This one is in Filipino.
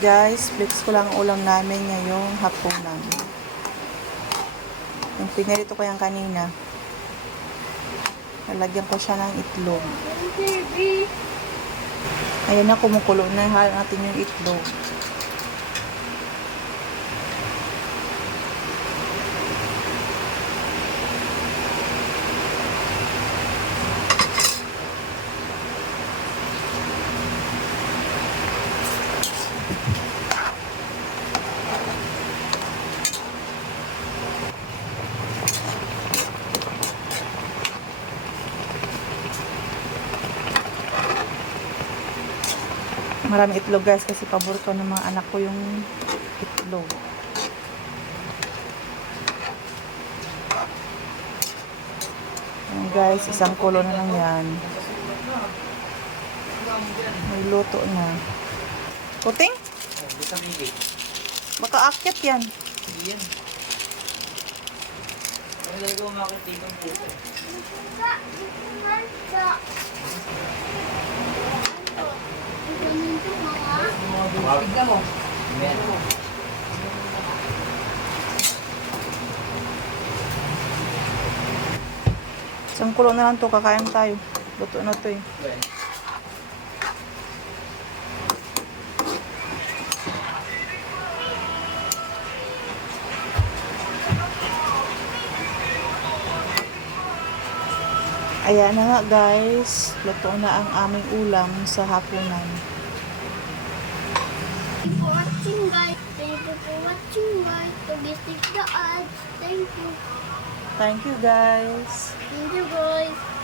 Guys, flex ko lang ang ulam namin ngayong hapunan. Yung pinarito ko yan kanina. Nalagyan ko siya ng itlog. Ayan na, kumukulo na. Halo natin yung itlog. Marami itlog guys kasi paborito ng mga anak ko yung itlog. Ayan guys, isang kulo na lang yan. May luto na. Puting? Baka akit yan. Yan. Ano talaga umakit dito ang puso? Tignan mo. Amen. Isang kulo na lang to, kakain tayo. Luto na to eh. Ayan na nga guys, luto na ang aming ulam sa hapunan. Thank you for watching guys. Thank you for watching guys. To visit the ads. Thank you. Thank you guys. Thank you guys.